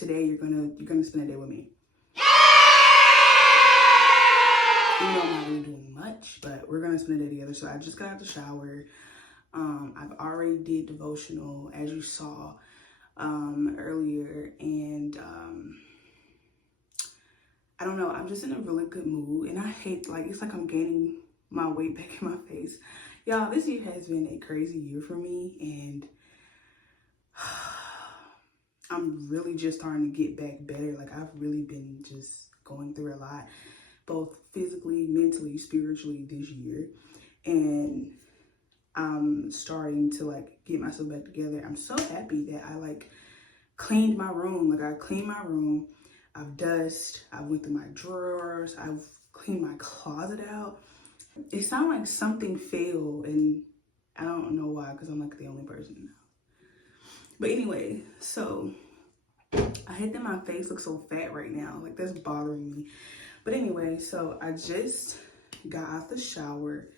today you're gonna spend a day with me. Even though I'm not really doing much, but we're gonna spend a day together. So I just got out the shower. I've already did devotional, as you saw earlier, and I don't know, I'm just in a really good mood, and I hate, like, it's like I'm gaining my weight back in my face. Y'all, this year has been a crazy year for me, and I'm really just starting to get back better. Like, I've really been just going through a lot, both physically, mentally, spiritually this year, and I'm starting to like get myself back together. I'm so happy that I like cleaned my room. Like, I cleaned my room, I've dusted, I went through my drawers, I've cleaned my closet out. It sounded like something failed, and I don't know why, because I'm like the only person now. But anyway, so I hate that my face looks so fat right now. Like, that's bothering me. But anyway, so I just got out the shower,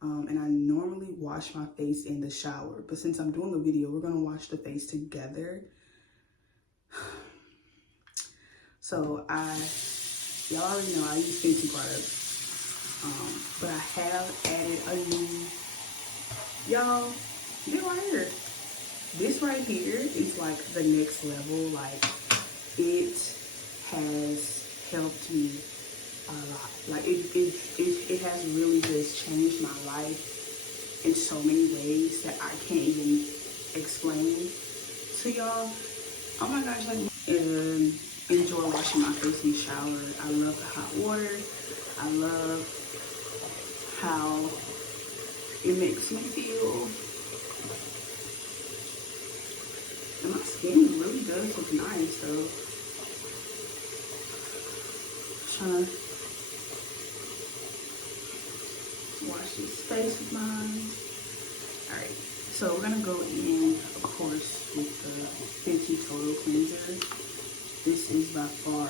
and I normally wash my face in the shower. But since I'm doing a video, we're gonna wash the face together. So y'all already know I use Fenty products. But I have added a new, y'all, look right here. This right here is like the next level. Like, it has helped me a lot. Like, it has really just changed my life in so many ways that I can't even explain to y'all. Oh my gosh, like, enjoy washing my face in the shower. I love the hot water. I love how it makes me feel. And my skin really does look nice, though. Trying to wash this face with mine. Alright, so we're gonna go in, of course, with the Fenty Total Cleanser. This is by far,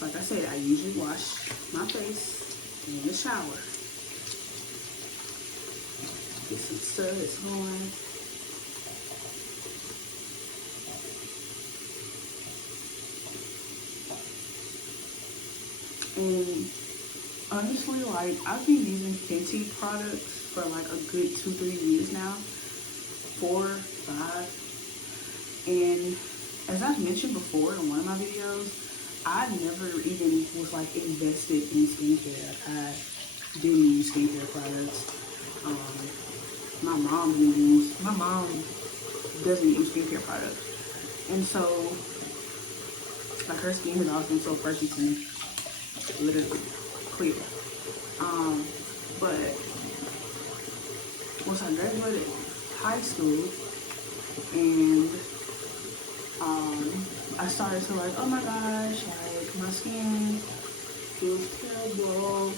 like I said, I usually wash my face in the shower. Get some suds on. And honestly, like, I've been using Fenty products for like a good 2-3 years now, 4, 5. And as I've mentioned before in one of my videos, I never even was like invested in skincare. I didn't use skincare products. My mom doesn't use skincare products. And so, like, her skin has always been so perfect to me. Literally clear. But once I graduated high school, and I started to like, oh my gosh, like, my skin feels terrible,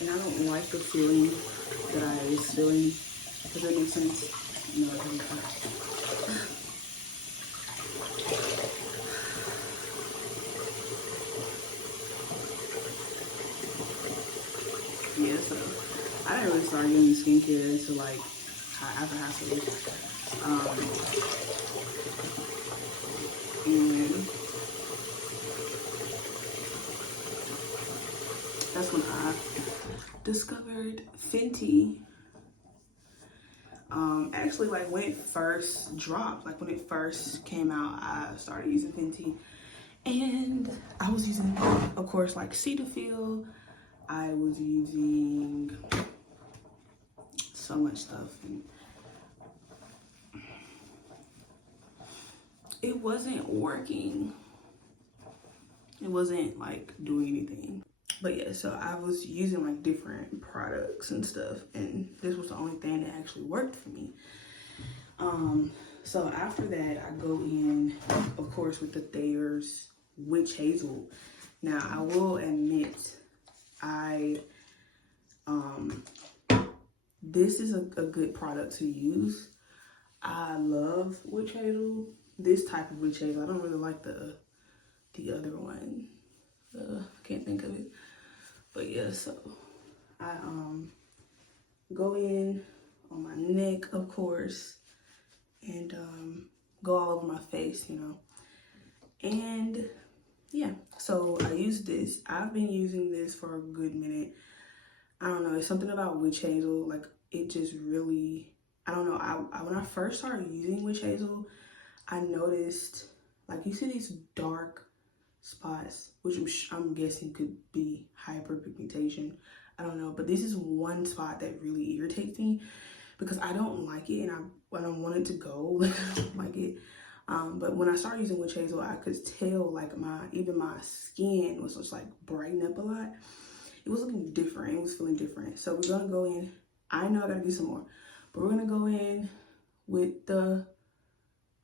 and I don't like the feeling that I was feeling. Does that make sense? No, it doesn't. Yeah, so I didn't really start getting skincare until like after high school. And that's when I discovered Fenty. Actually, like, when it first dropped, like when it first came out, I started using Fenty. And I was using, of course, like Cetaphil. I was using so much stuff, and it wasn't working. It wasn't like doing anything. But yeah, so I was using like different products and stuff, and this was the only thing that actually worked for me. So after that, I go in, of course, with the Thayer's Witch Hazel. Now, I will admit, this is a good product to use. I love witch hazel, this type of witch hazel. I don't really like the other one. Can't think of it. But yeah, so I go in on my neck, of course, and go all over my face, you know. And yeah, so I use this. I've been using this for a good minute. I don't know, it's something about witch hazel, like it just really, I don't know. When I first started using witch hazel, I noticed, like, you see these dark spots, which I'm guessing could be hyperpigmentation. I don't know, but this is one spot that really irritates me because I don't like it, and I want it to go. Like, I don't like it. But when I started using witch hazel, I could tell like even my skin was just like brighten up a lot. It was looking different. It was feeling different. So we're gonna go in. I know I gotta do some more, but we're gonna go in with the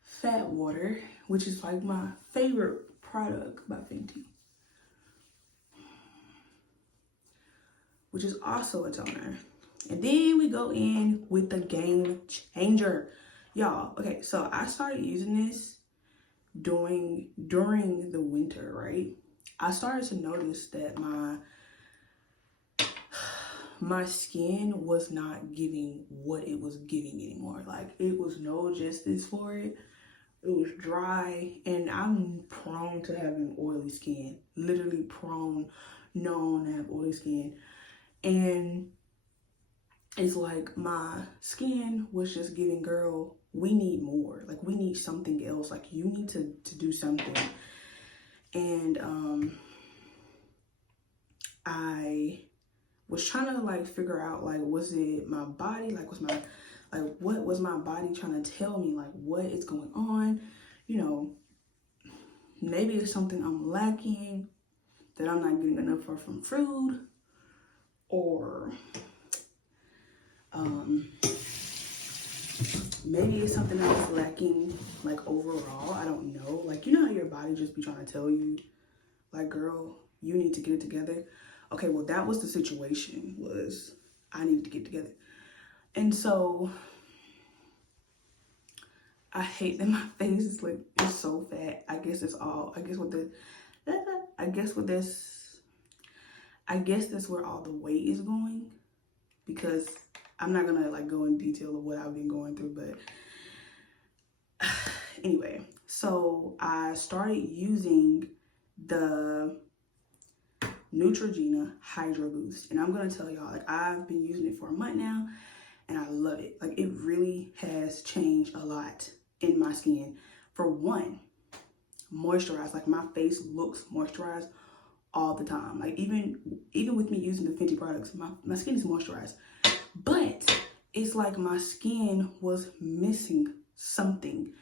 Fat Water, which is like my favorite product by Fenty, which is also a toner. And then we go in with the Game Changer. Y'all, okay, so I started using this during the winter, right? I started to notice that my skin was not giving what it was giving anymore. Like, it was no justice for it. It was dry, and I'm prone to having oily skin. Literally known to have oily skin. And it's like my skin was just giving, girl, we need more. Like, we need something else. Like, you need to do something. And I was trying to like figure out, like, was it my body? Like, what was my body trying to tell me? Like, what is going on? You know, maybe it's something I'm lacking, that I'm not getting enough from food, or maybe it's something I was lacking, like, overall. I don't know. Like, you know how your body just be trying to tell you, like, girl, you need to get it together. Okay, well, that was the situation, was I needed to get together. And so I hate that my face is like, it's so fat. I guess that's where all the weight is going, because I'm not gonna like go in detail of what I've been going through, but anyway, so I started using the Neutrogena Hydro Boost, and I'm gonna tell y'all, like, I've been using it for a month now, and I love it. Like, it really has changed a lot in my skin. For one, moisturized. Like, my face looks moisturized all the time. Like, even with me using the Fenty products, my skin is moisturized. But it's like my skin was missing something.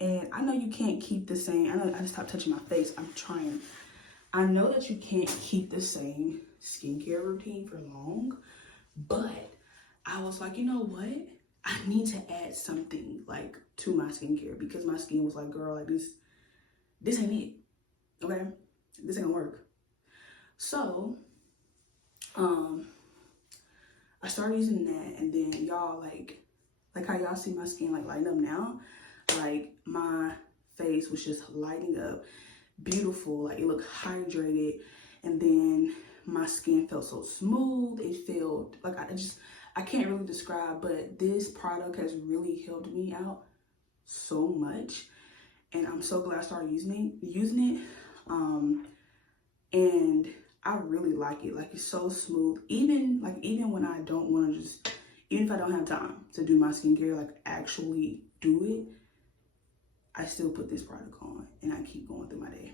And I know you can't keep the same. I know I just stopped touching my face. I'm trying. I know that you can't keep the same skincare routine for long. But I was like, you know what? I need to add something, like, to my skincare, because my skin was like, girl, like, this ain't it. Okay? This ain't gonna work. So, I started using that, and then y'all, like how y'all see my skin like lighten up now, like, my face was just lighting up, beautiful, like, it looked hydrated, and then my skin felt so smooth. It felt like, I can't really describe, but this product has really helped me out so much, and I'm so glad I started using it. And I really like it. Like, it's so smooth. Even when I don't want to even if I don't have time to do my skincare, like, actually do it, I still put this product on and I keep going through my day.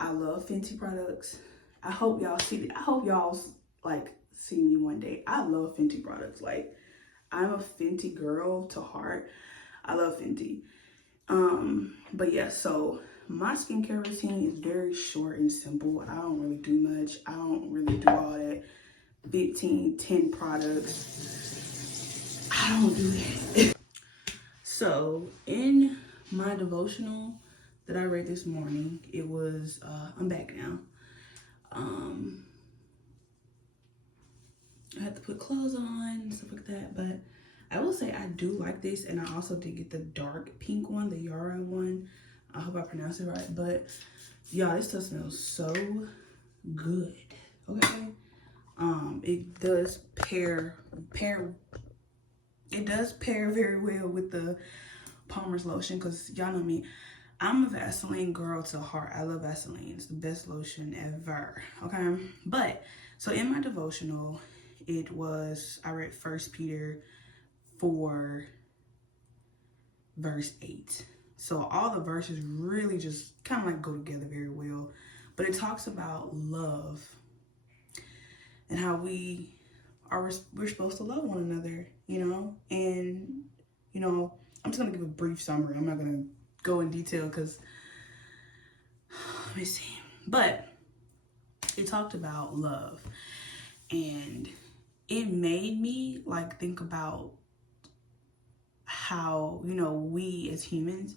I love Fenty products. I hope y'all like see me one day. I love Fenty products. Like, I'm a Fenty girl to heart. I love Fenty. But yeah, so my skincare routine is very short and simple. I don't really do much. I don't really do all that 10 products. I don't do that. So in my devotional that I read this morning, it was, I'm back now. I had to put clothes on and stuff like that, but I will say I do like this, and I also did get the dark pink one, the Yara one. I hope I pronounced it right, but y'all, this stuff smells so good. Okay, it does pair very well with the Palmer's lotion, because y'all know me. I'm a Vaseline girl to heart. I love Vaseline. It's the best lotion ever. Okay. But so in my devotional, I read 1 Peter 4 verse 8. So all the verses really just kind of like go together very well. But it talks about love and how we're supposed to love one another, you know? And, you know, I'm just going to give a brief summary. I'm not going to go in detail because, let me see. But it talked about love. And it made me like think about how, you know, we as humans,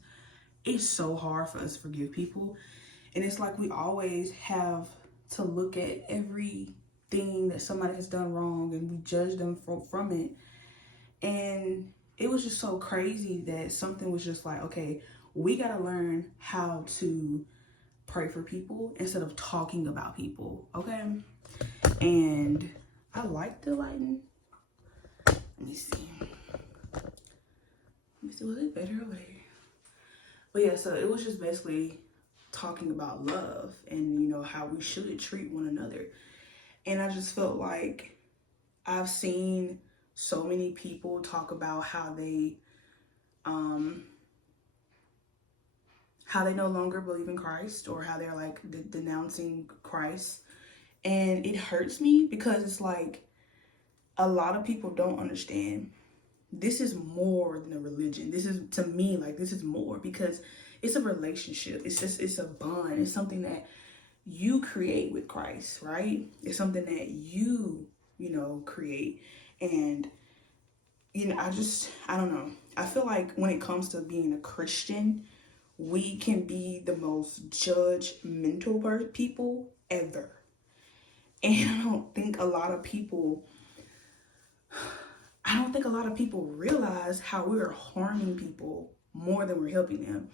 it's so hard for us to forgive people. And it's like we always have to look at everything that somebody has done wrong and we judge them from it. And it was just so crazy that something was just like, okay, we got to learn how to pray for people instead of talking about people, okay? And I like the lighting. Let me see. Was it better over there? But yeah, so it was just basically talking about love and, you know, how we should treat one another. And I just felt like I've seen so many people talk about how they no longer believe in Christ, or how they're like denouncing Christ. And it hurts me because it's like a lot of people don't understand. This is more than a religion. This is, to me, like, this is more, because it's a relationship. It's a bond. It's something that you create with Christ, right? It's something that you know, create. And, you know, I don't know. I feel like when it comes to being a Christian, we can be the most judgmental people ever. And I don't think a lot of people realize how we are harming people more than we're helping them.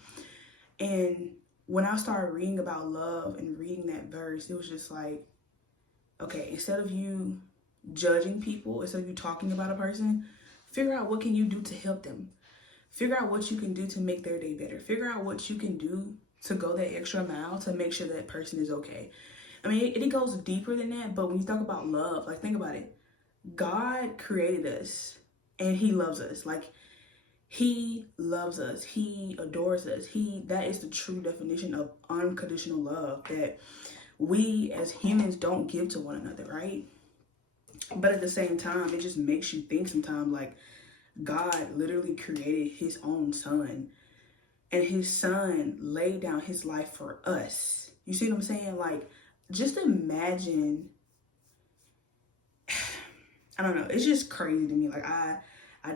And when I started reading about love and reading that verse, it was just like, okay, instead of you judging people, instead of you talking about a person, figure out what can you do to help them. Figure out what you can do to make their day better. Figure out what you can do to go that extra mile to make sure that person is okay. I mean, it goes deeper than that, but when you talk about love, like, think about it. God created us and he loves us. Like, he loves us. He adores us. That is the true definition of unconditional love that we as humans don't give to one another, right? But at the same time, it just makes you think sometimes, like, God literally created his own son, and his son laid down his life for us. You see what I'm saying? Like, just imagine, I don't know, it's just crazy to me. Like, I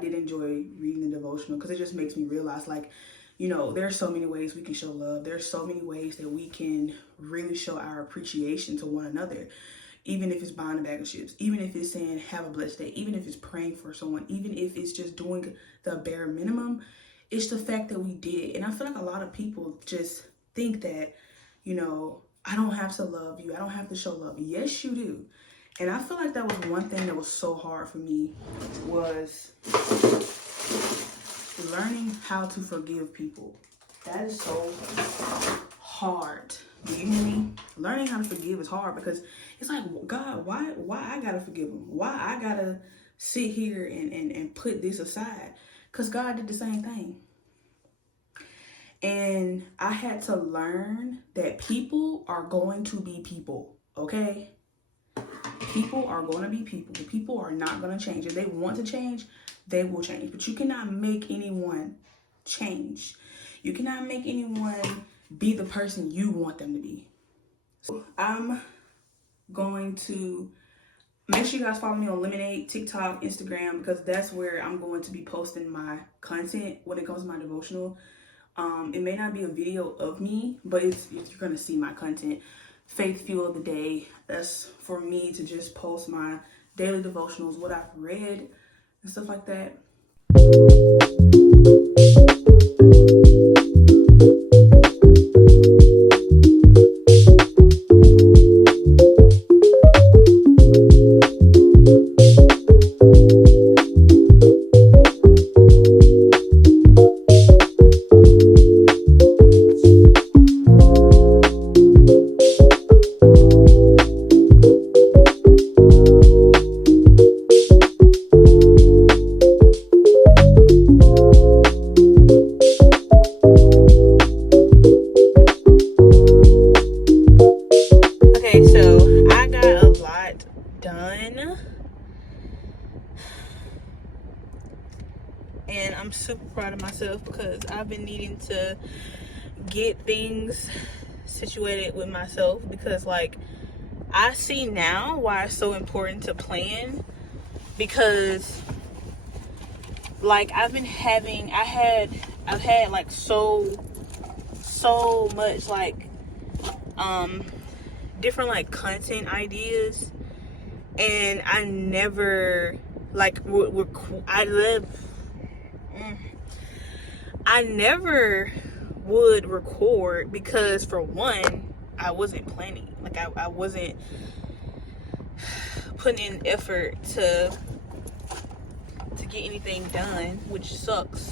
did enjoy reading the devotional because it just makes me realize, like, you know, there are so many ways we can show love. There's so many ways that we can really show our appreciation to one another. Even if it's buying a bag of chips, even if it's saying have a blessed day, even if it's praying for someone, even if it's just doing the bare minimum, it's the fact that we did it. And I feel like a lot of people just think that, you know, I don't have to love you. I don't have to show love. Yes, you do. And I feel like that was one thing that was so hard for me, was learning how to forgive people. That is so hard. Do you hear me? Learning how to forgive is hard because it's like, God, why I gotta forgive him? Why I gotta sit here and put this aside? Because God did the same thing. And I had to learn that people are going to be people, okay? People are going to be people. People are not going to change. If they want to change, they will change. But you cannot make anyone change. You cannot make anyone be the person you want them to be. So I'm going to make sure you guys follow me on Lemonade, TikTok, Instagram, because that's where I'm going to be posting my content when it comes to my devotional. It may not be a video of me, but you're going to see my content. Faith Fuel of the Day. That's for me to just post my daily devotionals, what I've read and stuff like that. proud of myself because I've been needing to get things situated with myself, because like I see now why it's so important to plan, because like I've had like so much like different like content ideas, and I never like I never would record, because for one, I wasn't planning. Like I wasn't putting in effort to get anything done, which sucks.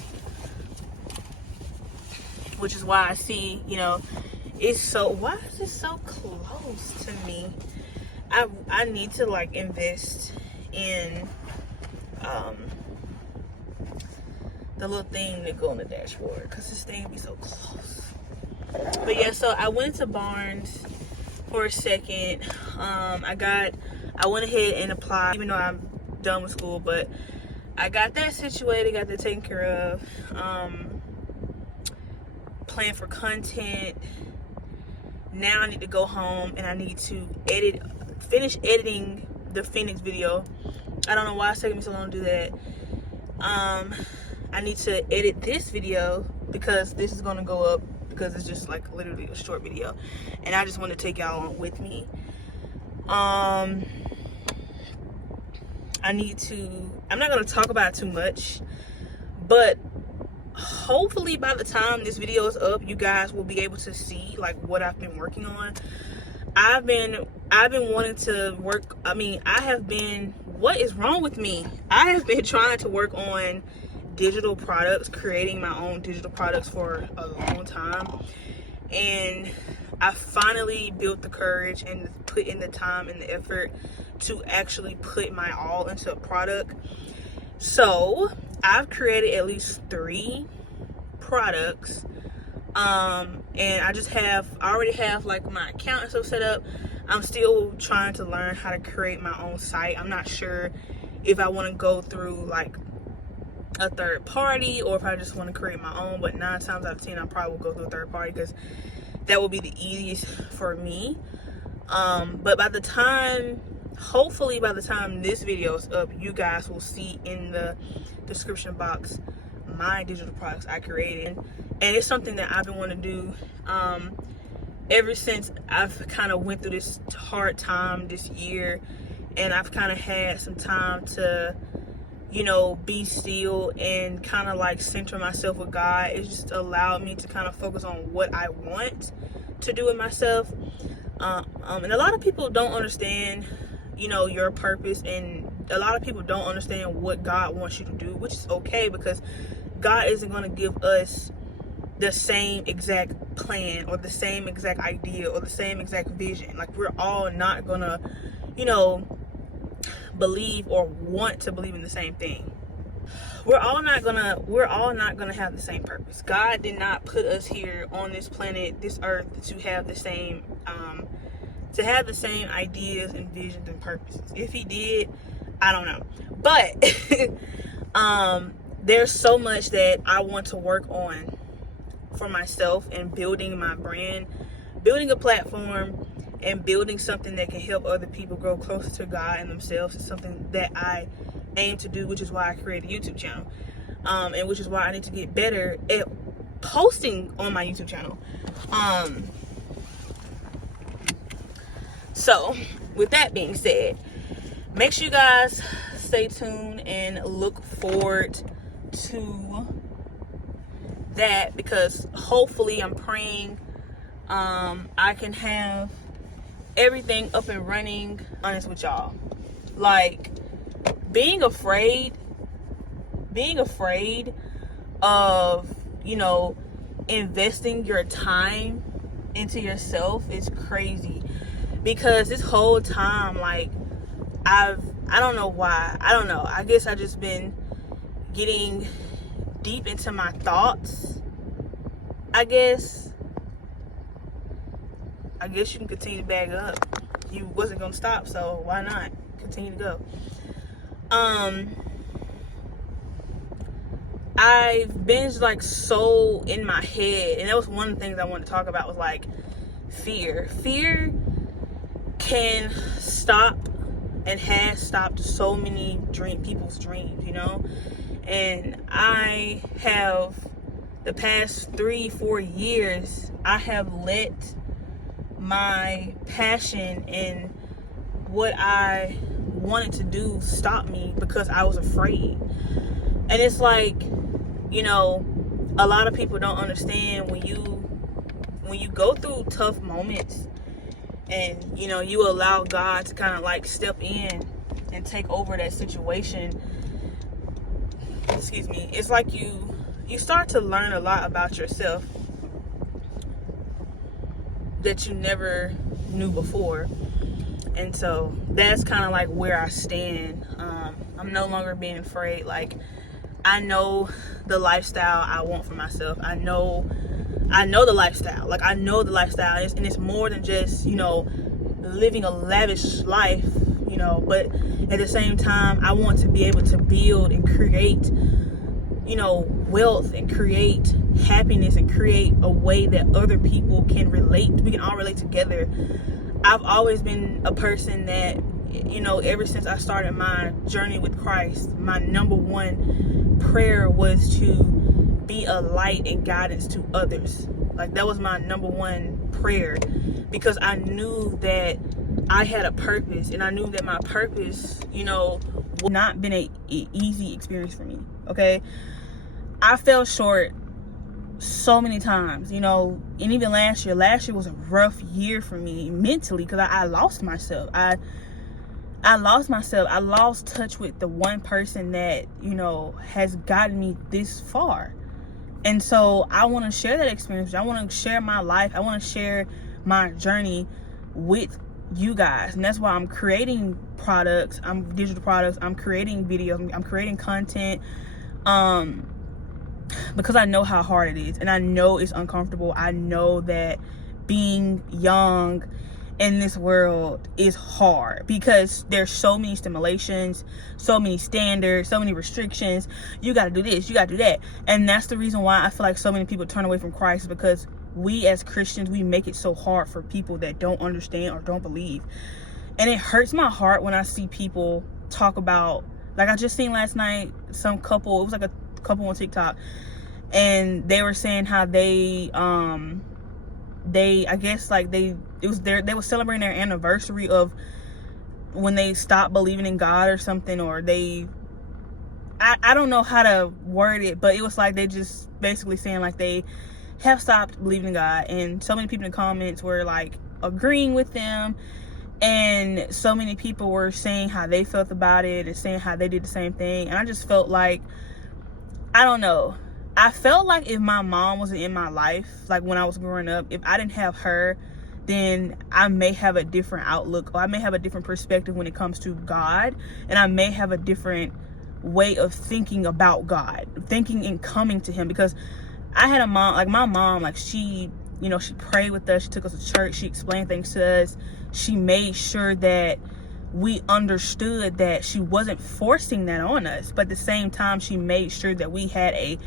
Which is why I see, you know, it's so, why is it so close to me? I need to like invest in the little thing that go on the dashboard, because this thing be so close. But yeah, so I went to Barnes for a second. I went ahead and applied, even though I'm done with school, but I got that situated, got that taken care of. Plan for content. Now I need to go home and I need to finish editing the Phoenix video. I don't know why it's taking me so long to do that. I need to edit this video because this is gonna go up, because it's just like literally a short video, and I just want to take y'all on with me. I'm not gonna talk about it too much, but hopefully by the time this video is up, you guys will be able to see like what I've been working on. I've been wanting to work, what is wrong with me? I have been trying to work on digital products, creating my own digital products for a long time, and I finally built the courage and put in the time and the effort to actually put my all into a product. So I've created at least 3 products, and I already have like my account and stuff set up. I'm still trying to learn how to create my own site. I'm not sure if I want to go through like a third party or if I just want to create my own, but 9 times out of 10 I probably will go through a third party, because that will be the easiest for me. But hopefully by the time this video is up, you guys will see in the description box my digital products I created, and it's something that I've been wanting to do ever since I've kind of went through this hard time this year, and I've kind of had some time to, you know, be still and kind of like center myself with God. It just allowed me to kind of focus on what I want to do with myself. And a lot of people don't understand, you know, your purpose, and a lot of people don't understand what God wants you to do, which is okay, because God isn't going to give us the same exact plan or the same exact idea or the same exact vision. Like, we're all not going to, you know, believe or want to believe in the same thing. We're all not gonna have the same purpose. God did not put us here on this planet, this earth, to have the same ideas and visions and purposes. If he did, I don't know. But there's so much that I want to work on for myself, and building my brand, building a platform, and building something that can help other people grow closer to God and themselves is something that I aim to do, which is why I created a YouTube channel, and which is why I need to get better at posting on my YouTube channel. So with that being said, make sure you guys stay tuned and look forward to that, because hopefully, I'm praying I can have everything up and running. Honest with y'all, like being afraid of, you know, investing your time into yourself is crazy, because this whole time, like, I don't know why, I guess I just been getting deep into my thoughts. I guess you can continue to bag up. You wasn't gonna stop, so why not continue to go? I've been like so in my head, and that was one of the things I wanted to talk about, was like fear can stop and has stopped so many people's dreams, you know. And I have, the past 3-4 years, I have let my passion and what I wanted to do stop me because I was afraid. And it's like, you know, a lot of people don't understand when you go through tough moments and, you know, you allow God to kind of like step in and take over that situation. Excuse me. It's like you start to learn a lot about yourself that you never knew before. And so that's kind of like where I stand. I'm no longer being afraid. Like, I know the lifestyle I want for myself. I know the lifestyle. Like, I know the lifestyle. And it's more than just, you know, living a lavish life, you know. But at the same time, I want to be able to build and create, you know, wealth and create happiness and create a way that other people can relate. We can all relate together. I've always been a person that, you know, ever since I started my journey with Christ, my number one prayer was to be a light and guidance to others. Like, that was my number one prayer, because I knew that I had a purpose, and I knew that my purpose, you know, would not been an easy experience for me. Okay, I fell short so many times, you know. And even last year was a rough year for me mentally, because I lost myself. I lost myself. I lost touch with the one person that, you know, has gotten me this far. And so I want to share that experience. I want to share my life. I want to share my journey with you guys. And that's why I'm creating products. I'm digital products. I'm creating videos. I'm creating content. Because I know how hard it is, and I know it's uncomfortable. I know that being young in this world is hard, because there's so many stimulations, so many standards, so many restrictions. You got to do this, you got to do that. And that's the reason why I feel like so many people turn away from Christ, because we as Christians, we make it so hard for people that don't understand or don't believe. And it hurts my heart when I see people talk about, like, I just seen last night some couple, it was like a couple on TikTok, and they were saying how they I guess like they were celebrating their anniversary of when they stopped believing in God or something, or I don't know how to word it, but it was like they just basically saying like they have stopped believing in God. And so many people in the comments were like agreeing with them, and so many people were saying how they felt about it and saying how they did the same thing. And I just felt like, I don't know, I felt like if my mom wasn't in my life, like when I was growing up, if I didn't have her, then I may have a different outlook, or I may have a different perspective when it comes to God, and I may have a different way of thinking about God, thinking and coming to him. Because I had a mom, like my mom, like she, you know, she prayed with us, she took us to church, she explained things to us, she made sure that we understood that she wasn't forcing that on us, but at the same time she made sure that we had a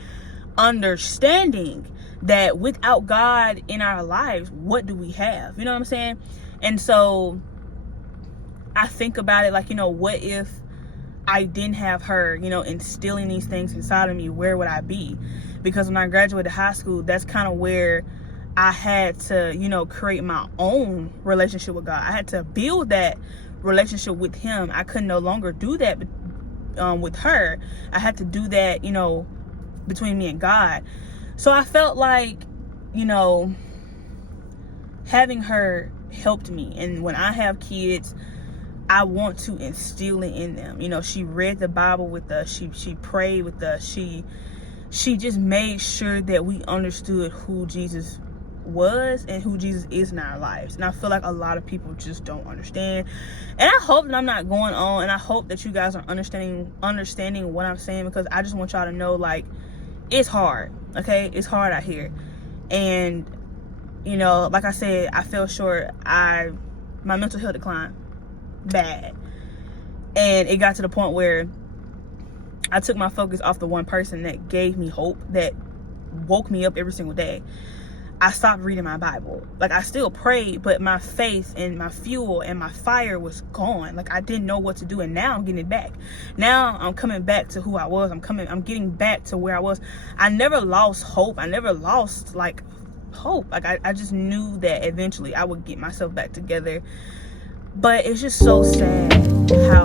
understanding that without God in our lives, what do we have? You know what I'm saying? And so I think about it like, you know, what if I didn't have her, you know, instilling these things inside of me? Where would I be? Because when I graduated high school, that's kind of where I had to, you know, create my own relationship with God. I had to build that relationship with him. I could no longer do that with her. I had to do that, you know, between me and God. So I felt like, you know, having her helped me. And when I have kids, I want to instill it in them. You know, she read the Bible with us. She prayed with us. She just made sure that we understood who Jesus was and who Jesus is in our lives. And I feel like a lot of people just don't understand. And I hope that I'm not going on, and I hope that you guys are understanding what I'm saying, because I just want y'all to know, like, it's hard, okay? It's hard out here. And, you know, like I said, I fell short. My mental health declined bad. And it got to the point where I took my focus off the one person that gave me hope, that woke me up every single day. I stopped reading my Bible. Like, I still prayed, but my faith and my fuel and my fire was gone. Like, I didn't know what to do, and now I'm getting it back. Now I'm coming back to who I was. I'm getting back to where I was. I never lost hope. I never lost, like, hope. Like, I just knew that eventually I would get myself back together. But it's just so sad how